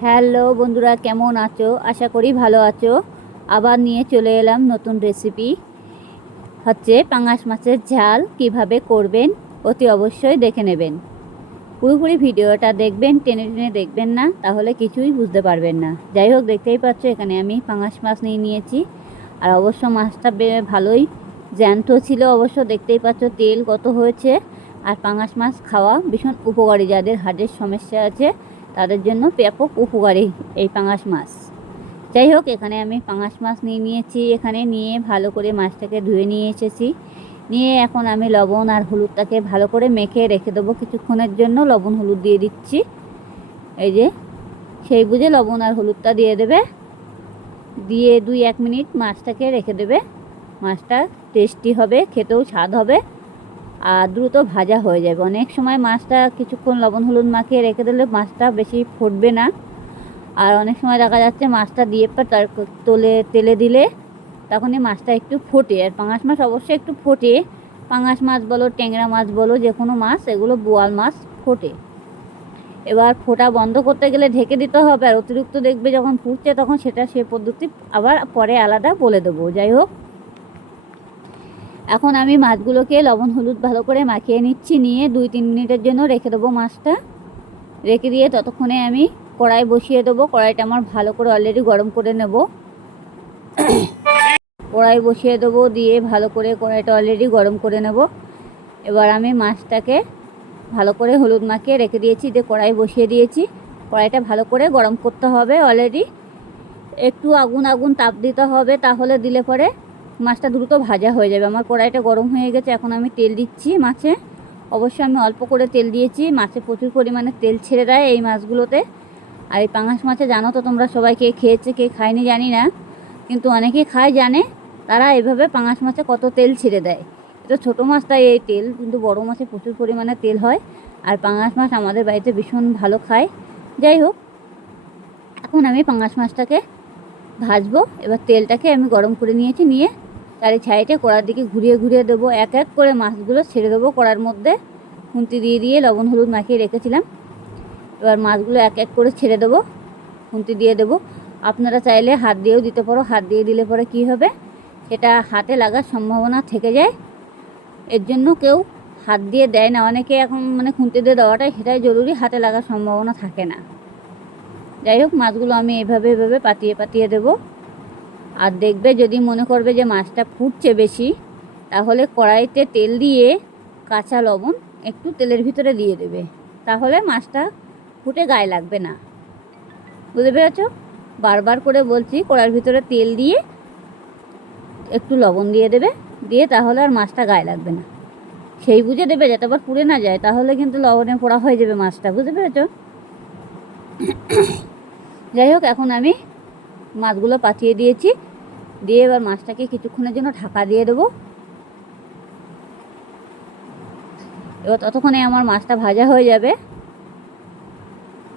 Hello বন্ধুরা, কেমন আছো? আশা করি ভালো আছো। আবার নিয়ে চলে এলাম নতুন রেসিপি, হচ্ছে পাঙাশ মাছের ঝাল। কিভাবে করবেন অতি অবশ্যই দেখে নেবেন। পুরোপুরি ভিডিওটা দেখবেন, টেনে টেনে দেখবেন না, তাহলে কিছুই বুঝতে পারবেন না। যাই হোক, দেখতেই পাচ্ছ এখানে আমি পাঙাশ মাছ নিয়ে নিয়েছি। আর অবশ্য মাছটা ভালোই জ্যান্ত ছিল। অবশ্য দেখতেই পাচ্ছ তেল কত হয়েছে। আর পাঙাশ মাছ খাওয়া ভীষণ উপকারী, যাদের হার্টের সমস্যা আছে তাদের জন্য ব্যাপক উপকারী এই পাঙাশ মাছ। যাই হোক, এখানে আমি পাঙাশ মাছ নিয়ে নিয়েছি। এখানে নিয়ে ভালো করে মাছটাকে ধুয়ে নিয়ে এসেছি। নিয়ে এখন আমি লবণ আর হলুদটাকে ভালো করে মেখে রেখে দেবো কিছুক্ষণের জন্য। লবণ হলুদ দিয়ে দিচ্ছি, এই যে সেই বুঝে লবণ আর হলুদটা দিয়ে দেবে। দিয়ে 2-1 মিনিট মাছটাকে রেখে দেবে। মাছটা টেস্টি হবে, খেতেও স্বাদ হবে আর দ্রুত ভাজা হয়ে যাবে। অনেক সময় মাছটা কিছুক্ষণ লবণ হলুদ মাখিয়ে রেখে দিলে মাছটা বেশি ফুটবে না। আর অনেক সময় দেখা যাচ্ছে মাছটা দিয়ে তার তেলে দিলে তখনই মাছটা একটু ফোটে। আর পাঙাশ মাছ অবশ্যই একটু ফোটে। পাঙাশ মাছ বলো, ট্যাংরা মাছ বলো, যে কোনো মাছ, এগুলো বোয়াল মাছ ফোটে। এবার ফোটা বন্ধ করতে গেলে ঢেকে দিতে হবে। আর অতিরিক্ত দেখবে যখন ফুটছে তখন সে পদ্ধতি আবার পরে আলাদা বলে দেবো। যাই হোক, এখন আমি মাছগুলোকে লবণ হলুদ ভালো করে মাখিয়ে নিচ্ছি। নিয়ে 2-3 মিনিটের জন্য রেখে দেবো মাছটা। রেখে দিয়ে ততক্ষণে আমি কড়াই বসিয়ে দেবো। কড়াইটা আমার ভালো করে অলরেডি গরম করে নেব। কড়াই বসিয়ে দেবো, দিয়ে ভালো করে কড়াইটা অলরেডি গরম করে নেব। এবার আমি মাছটাকে ভালো করে হলুদ মাখিয়ে রেখে দিয়েছি, দিয়ে কড়াই বসিয়ে দিয়েছি। কড়াইটা ভালো করে গরম করতে হবে। অলরেডি একটু আগুন আগুন তাপ দিতে হবে, তাহলে দিলে পরে মাছটা দ্রুত ভাজা হয়ে যাবে। আমার কড়াইটা গরম হয়ে গেছে। এখন আমি তেল দিচ্ছি মাছে। অবশ্যই আমি অল্প করে তেল দিয়েছি। মাছে প্রচুর পরিমাণে তেল ছেড়ে দেয় এই মাছগুলোতে। আর এই পাঙাশ মাছে জানো তো তোমরা সবাই, কে খেয়েছে কে খায়নি জানি না, কিন্তু অনেকে খায় জানে। তারা এভাবে পাঙাশ মাছে কত তেল ছেড়ে দেয়। এটা ছোটো মাছ তাই এই তেল, কিন্তু বড়ো মাছে প্রচুর পরিমাণে তেল হয়। আর পাঙাশ মাছ আমাদের বাড়িতে ভীষণ ভালো খায়। যাই হোক, এখন আমি পাঙাশ মাছটাকে ভাজবো। এবার তেলটাকে আমি গরম করে নিয়েছি। নিয়ে তার ছাইটে কড়ার দিকে ঘুরিয়ে ঘুরিয়ে দেবো। এক এক করে মাছগুলো ছেড়ে দেবো কড়ার মধ্যে। খুন্তি দিয়ে দিয়ে লবণ হলুদ মাখিয়ে রেখেছিলাম। এবার মাছগুলো এক এক করে ছেড়ে দেবো, খুন্তি দিয়ে দেবো। আপনারা চাইলে হাত দিয়েও দিতে পারো। হাত দিয়ে দিলে পরে কী হবে, সেটা হাতে লাগার সম্ভাবনা থেকে যায়। এর জন্য কেউ হাত দিয়ে দেয় না। অনেকে এখন খুন্তি দিয়ে দেওয়াটাই সেটাই জরুরি, হাতে লাগার সম্ভাবনা থাকে না। যাই হোক, মাছগুলো আমি এভাবে পাতিয়ে পাতিয়ে দেবো। আর দেখবে, যদি মনে করবে যে মাছটা ফুটছে বেশি, তাহলে কড়াইতে তেল দিয়ে কাঁচা লবণ একটু তেলের ভিতরে দিয়ে দেবে, তাহলে মাছটা ফুটে গায়ে লাগবে না। বুঝতে পেরেছ? বারবার করে বলছি, কড়াইয়ের ভিতরে তেল দিয়ে একটু লবণ দিয়ে দেবে, দিয়ে তাহলে আর মাছটা গায়ে লাগবে না। সেই বুঝে দেবে যাতে আবার পুড়ে না যায়, তাহলে কিন্তু লবণে পোড়া হয়ে যাবে মাছটা। বুঝতে পেরেছ? যাই হোক, এখন আমি মাছগুলো পাঠিয়ে দিয়েছি। দিয়ে এবার মাছটাকে কিছুক্ষণের জন্য ঢাকা দিয়ে দেবো। এবার ততক্ষণে আমার মাছটা ভাজা হয়ে যাবে।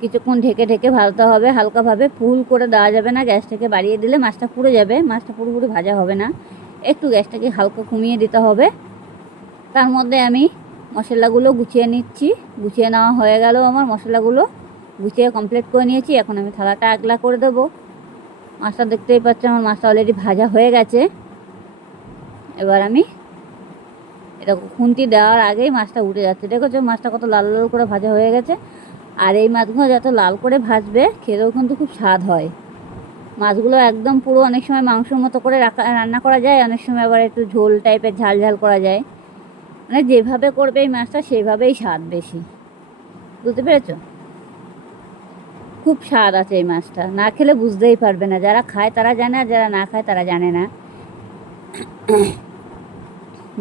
কিছুক্ষণ ঢেকে ঢেকে ভাজতে হবে হালকাভাবে, ফুল করে দেওয়া যাবে না। গ্যাসটাকে বাড়িয়ে দিলে মাছটা পুড়ে যাবে, মাছটা পুরোপুরি ভাজা হবে না। একটু গ্যাসটাকে হালকা কমিয়ে দিতে হবে। তার মধ্যে আমি মশলাগুলো গুছিয়ে নিচ্ছি। গুছিয়ে নেওয়া হয়ে গেল, আমার মশলাগুলো গুছিয়ে কমপ্লিট করে নিয়েছি। এখন আমি থালাটা আগলা করে দেবো। মাছটা দেখতেই পাচ্ছ, আমার মাছটা অলরেডি ভাজা হয়ে গেছে। এবার আমি এটা খুন্তি দেওয়ার আগেই মাছটা উঠে যাচ্ছে। দেখেছো মাছটা কত লাল লাল করে ভাজা হয়ে গেছে। আর এই মাছগুলো যত লাল করে ভাজবে খেতেও কিন্তু খুব স্বাদ হয়। মাছগুলো একদম পুরো, অনেক সময় মাংসর মতো করে রান্না করা যায়, অনেক সময় আবার একটু ঝোল টাইপের ঝাল ঝাল করা যায়। যেভাবে করবে এই মাছটা সেইভাবেই স্বাদ বেশি। বুঝতে পেরেছো? খুব স্বাদ আছে এই মাছটা, না খেলে বুঝতেই পারবে না। যারা খায় তারা জানে, আর যারা না খায় তারা জানে না।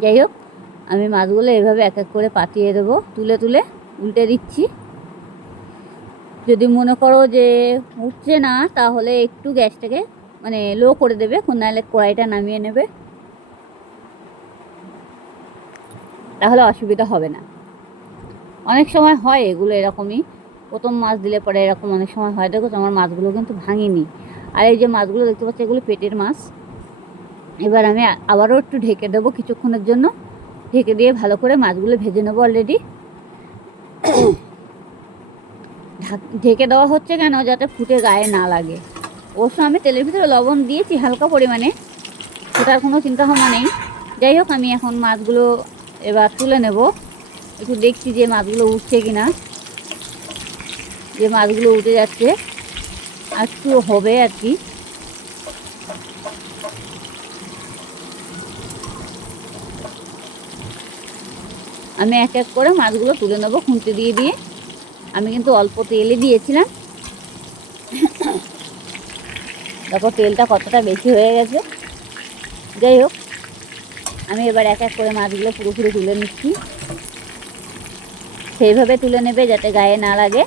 যাই হোক, আমি মাছগুলো এভাবে এক এক করে পাতিয়ে দেবো, তুলে তুলে উল্টে দিচ্ছি। যদি মনে করো যে উঠছে না, তাহলে একটু গ্যাসটাকে লো করে দেবে, নাহলে কড়াইটা নামিয়ে নেবে, তাহলে অসুবিধা হবে না। অনেক সময় হয় এগুলো এরকমই, প্রথম মাছ দিলে পরে এরকম অনেক সময় হয়। দেখো আমার মাছগুলো কিন্তু ভাঙিনি। আর এই যে মাছগুলো দেখতে পাচ্ছি, এগুলো পেটের মাছ। এবার আমি আবারও একটু ঢেকে দেবো কিছুক্ষণের জন্য। ঢেকে দিয়ে ভালো করে মাছগুলো ভেজে নেবো। অলরেডি ঢেকে দেওয়া হচ্ছে কেন, যাতে ফুটে গায়ে না লাগে। অবশ্য আমি তেলের ভিতরে লবণ দিয়েছি হালকা পরিমাণে, সেটার কোনো চিন্তা ভাবনা নেই। যাই হোক, আমি এখন মাছগুলো এবার তুলে নেব। একটু দেখছি যে মাছগুলো উঠছে কিনা। যে মাছগুলো উঠে যাচ্ছে, আর একটু হবে আর কি। আমি এক এক করে মাছগুলো তুলে নেবো খুন্তি দিয়ে দিয়ে। আমি কিন্তু অল্প তেলে দিয়েছিলাম, তারপর তেলটা কতটা বেশি হয়ে গেছে। যাই হোক, আমি এবার এক এক করে মাছগুলো পুরোপুরি তুলে নিচ্ছি। সেইভাবে তুলে নেবে যাতে গায়ে না লাগে।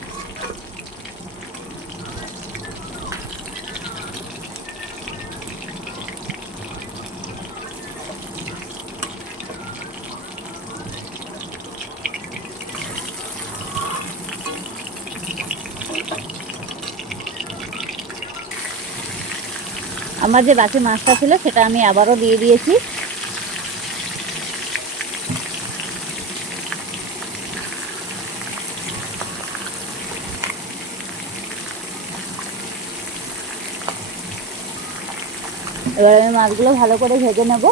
আমার যে বাকি মাছটা ছিল সেটা আমি আবারও দিয়ে দিয়েছি। এবার আমি মাছগুলো ভালো করে ভেজে নেব।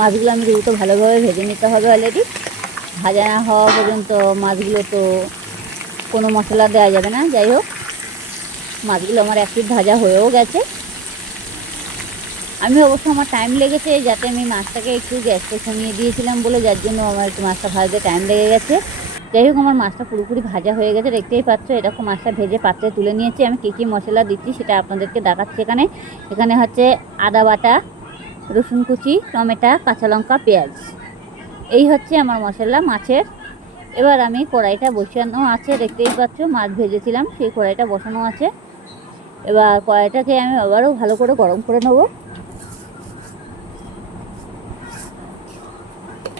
মাছগুলো আমি দ্রুত ভালোভাবে ভেজে নিতে হবে। অলরেডি ভাজা না হওয়া পর্যন্ত মাছগুলো তো কোনো মশলা দেওয়া যাবে না। যাই হোক, মাছগুলো আমার এক পিঠ ভাজা হয়েও গেছে। আমি অবশ্য আমার টাইম লেগেছে, যাতে আমি মাছটাকে একটু গ্যাসটা কমিয়ে দিয়েছিলাম বলে, যার জন্য আমার একটু মাছটা ভাজতে টাইম লেগে গেছে। যাই হোক, আমার মাছটা পুরোপুরি ভাজা হয়ে গেছে, দেখতেই পাচ্ছ। এরকম মাছটা ভেজে পাত্রে তুলে নিয়েছি। আমি কী কী মশলা দিচ্ছি সেটা আপনাদেরকে দেখাচ্ছি। এখানে হচ্ছে আদা বাটা, রসুন কুচি, টমেটো, কাঁচা লঙ্কা, পেঁয়াজ। এই হচ্ছে আমার মশলা মাছের। এবার আমি কড়াইটা বসানো আছে, দেখতেই পাচ্ছ। মাছ ভেজেছিলাম, সেই কড়াইটা বসানো আছে। এবার কড়াইটাকে আমি আবারও ভালো করে গরম করে নেব।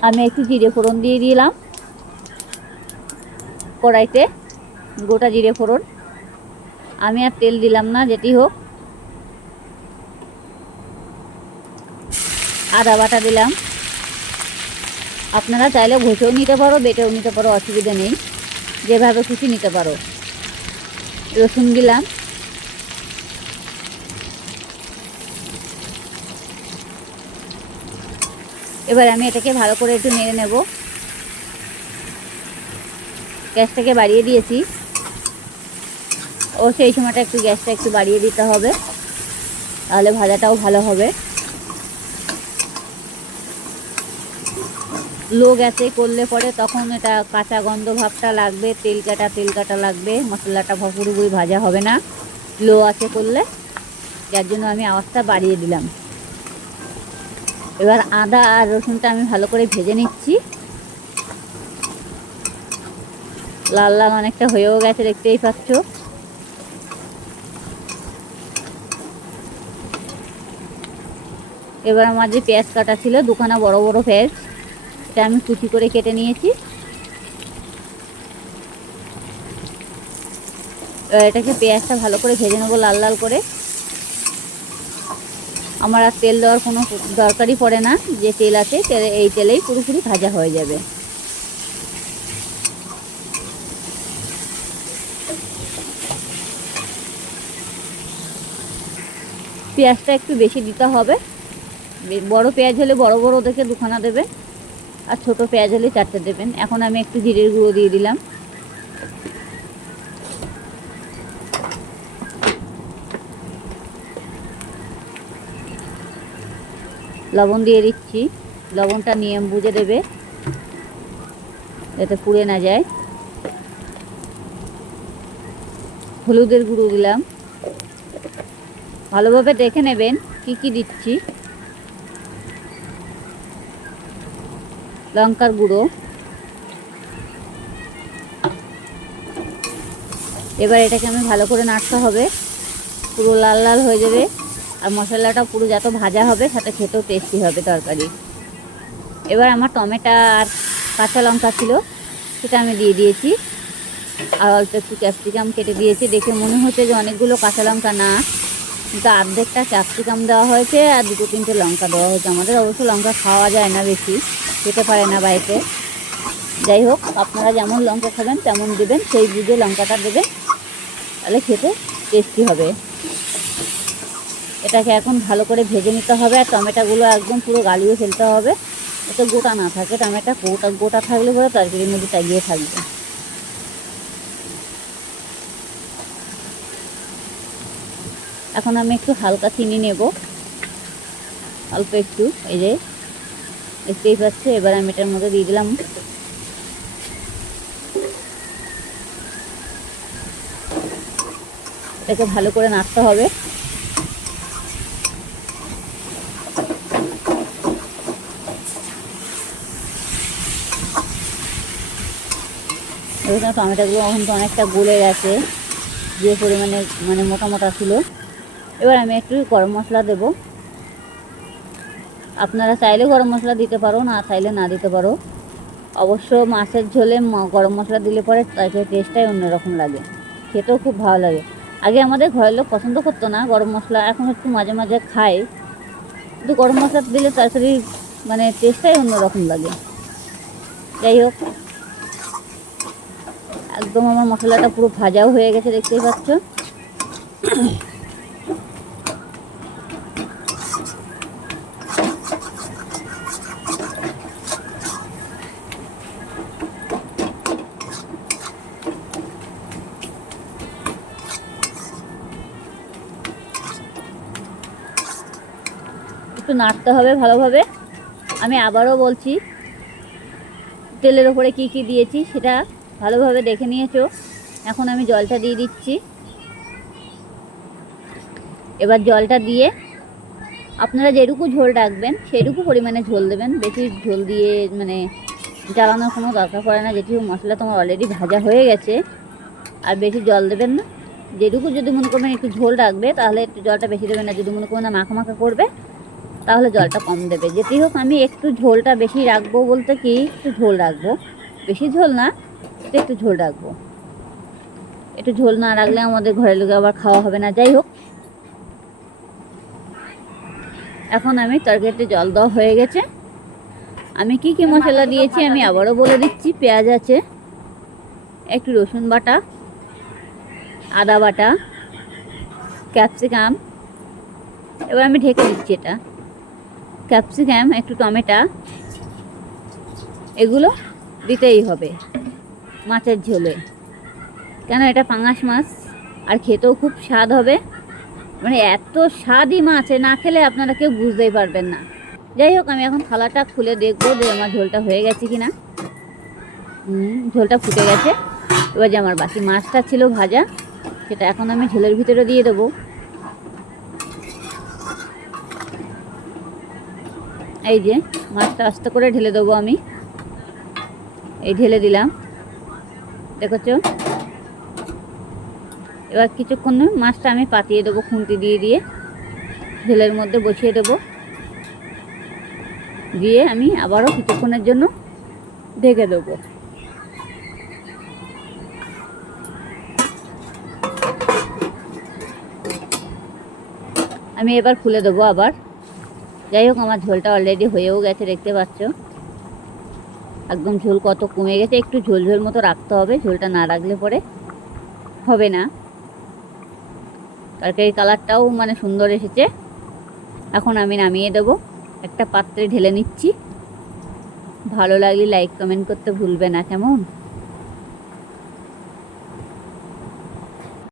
আমি একটু জিরে ফোড়ন দিয়ে দিলাম কড়াইতে, গোটা জিরে ফোড়ন। আমি আর তেল দিলাম না, যেটি হোক। আদা বাটা দিলাম। আপনারা চাইলে ঘষেও নিতে পারো, বেটেও নিতে পারো, অসুবিধা নেই, যেভাবে খুশি নিতে পারো। রসুন দিলাম। এবার আমি এটাকে ভালো করে একটু নেড়ে নেব। গ্যাসটাকে বাড়িয়ে দিয়েছি, ও সেই সময়টা একটু গ্যাসটা একটু বাড়িয়ে দিতে হবে, তাহলে ভাজাটাও ভালো হবে। লো গ্যাসে করলে পরে তখন এটা কাঁচা গন্ধ ভাবটা লাগবে, তেল কাটা লাগবে, মশলাটা পুরোপুরি ভাজা হবে না লো আছে করলে। যার জন্য আমি আওয়াজটা বাড়িয়ে দিলাম। এবার আদা আর রসুনটা আমি ভালো করে ভেজে নিচ্ছি। লাল লাল অনেকটা হয়েও গেছে, দেখতেই পাচ্ছ। এবার আমার যে পেঁয়াজ কাটা ছিল, দুখানা বড় বড় পেঁয়াজ, এটা আমি কুচি করে কেটে নিয়েছি। এটাকে পেঁয়াজটা ভালো করে ভেজে নেবো লাল লাল করে। আমার আর তেল দেওয়ার কোনো দরকারই পড়ে না, যে তেল আছে এই তেলেই পুরোপুরি ভাজা হয়ে যাবে। পেঁয়াজটা একটু বেশি দিতে হবে। বড় পেঁয়াজ হলে বড় বড় দেখে দুখানা দেবেন, আর ছোট পেঁয়াজ হলে 4টে দেবেন। এখন আমি একটু জিরের গুঁড়ো দিয়ে দিলাম। লবণ দিয়ে দিচ্ছি। লবণটা নিয়ম বুঝে দেবে, যাতে পুড়ে না যায়। হলুদের গুঁড়ো দিলাম। ভালোভাবে দেখে নেবেন কি কি দিচ্ছি। লঙ্কার গুঁড়ো। এবার এটাকে আমি ভালো করে নাড়তে হবে, পুরো লাল লাল হয়ে যাবে। আর মশলাটা পুরো যত ভাজা হবে, সাথে খেতেও টেস্টি হবে তরকারি। এবার আমার টমেটো আর কাঁচা লঙ্কা ছিল, সেটা আমি দিয়ে দিয়েছি। আর অল্প একটু ক্যাপসিকাম কেটে দিয়েছি। দেখে মনে হচ্ছে যে অনেকগুলো কাঁচা লঙ্কা, না, কিন্তু অর্ধেকটা ক্যাপসিকাম দেওয়া হয়েছে আর 2-3টে লঙ্কা দেওয়া হয়েছে। আমাদের অবশ্য লঙ্কা খাওয়া যায় না, বেশি খেতে পারে না বাড়িতে। যাই হোক, আপনারা যেমন লঙ্কা খাবেন তেমন দেবেন, সেই বুঝে লঙ্কাটা দেবেন, তাহলে খেতে টেস্টি হবে। এটাকে এখন ভালো করে ভেজে নিতে হবে। আর টমেটোগুলো একদম পুরো গালিয়ে ফেলতে হবে, যাতে গোটা না থাকে। টমেটো গোটা থাকলে পরে তরকারির মধ্যে টাইগিয়ে থাকবে। এখন আমি একটু হালকা চিনি নেব, অল্প একটু, এই যে দেখতেই পাচ্ছে। এবার আমি এটার মধ্যে দিয়ে দিলাম। এটাকে ভালো করে নাড়তে হবে। এবার টমেটোগুলো এখন তো অনেকটা গলে গেছে, যে পরিমাণে মানে মোটা মোটা ছিল। এবার আমি একটু গরম মশলা দেব। আপনারা চাইলে গরম মশলা দিতে পারো, না চাইলে না দিতে পারো। অবশ্য মাছের ঝোলে গরম মশলা দিলে পরে তাকে টেস্টটাই অন্যরকম লাগে, খেতেও খুব ভালো লাগে। আগে আমাদের ঘরের লোক পছন্দ করতো না গরম মশলা, এখন একটু মাঝে মাঝে খায়, কিন্তু গরম মশলা দিলে তরকারি মানে টেস্টটাই অন্যরকম লাগে। যাই হোক, একদম আমার মশলাটা পুরো ভাজাও হয়ে গেছে, দেখতেই পাচ্ছ। একটু নাড়তে হবে ভালোভাবে। আমি আবারও বলছি, তেলের ওপরে কি কি দিয়েছি সেটা ভালোভাবে দেখে নিয়েছো। এখন আমি জলটা দিয়ে দিচ্ছি। এবার জলটা দিয়ে আপনারা যেটুকু ঝোল রাখবেন সেইটুকু পরিমাণে ঝোল দেবেন। বেশি ঝোল দিয়ে মানে জ্বালানোর কোনো দরকার পড়ে না, যেহেতু মশলা তোমার অলরেডি ভাজা হয়ে গেছে। আর বেশি জল দেবেন না। যেটুকু যদি মনে করবেন একটু ঝোল রাখবে, তাহলে একটু জলটা বেশি দেবেন। না যদি মনে করবেন না মাখা মাখা করবে, তাহলে জলটা কম দেবে। যেতেই হোক, আমি একটু ঝোলটা বেশি রাখবো বলতে কি, একটু ঝোল রাখবো, বেশি ঝোল না, একটু ঝোল রাখবো। একটু ঝোল না রাখলে আমাদের ঘরের লোকে আবার খাওয়া হবে না। যাই হোক, এখন আমি তরকারিতে জল দেওয়া হয়ে গেছে। আমি কি কি মশলা দিয়েছি আমি আবারও বলে দিচ্ছি। পেঁয়াজ আছে, একটু রসুন বাটা, আদা বাটা, ক্যাপসিকাম। এবার আমি ঢেকে দিচ্ছি এটা। ক্যাপসিকাম, একটু টমেটো, এগুলো দিতেই হবে মাছের ঝোলে, কেন এটা পাঙাশ মাছ, আর খেতেও খুব স্বাদ হবে। মানে এত স্বাদই মাছ, না খেলে আপনারা কেউ বুঝতেই পারবেন না। যাই হোক, আমি এখন থালাটা খুলে দেখবো যে আমার ঝোলটা হয়ে গেছে কিনা। ঝোলটা ফুটে গেছে। এবার যে আমার বাকি মাছটা ছিল ভাজা, সেটা এখন আমি ঝোলের ভিতরে দিয়ে দেবো। এই যে মাছটা আস্তে করে ঢেলে দেবো আমি। এই ঢেলে দিলাম, দেখেছো। এবার কিছুক্ষণ মাছটা আমি পাতিয়ে দেবো, খুন্তি দিয়ে দিয়ে ঝোলের মধ্যে বসিয়ে দেবো। দিয়ে আমি আবারও কিছুক্ষণের জন্য ঢেকে দেবো। আমি এবার খুলে দেবো আবার। যাই হোক, আমার ঝোলটা অলরেডি হয়েও গেছে, দেখতে পাচ্ছ। একদম ঝোল কত কমে গেছে। একটু ঝোল ঝোল মতো রাখতে হবে, ঝোলটা না রাখলে পরে হবে না। তরকারির কালারটাও মানে সুন্দর এসেছে। এখন আমি নামিয়ে দেবো, একটা পাত্রে ঢেলে নিচ্ছি। ভালো লাগলে লাইক কমেন্ট করতে ভুলবে না, কেমন।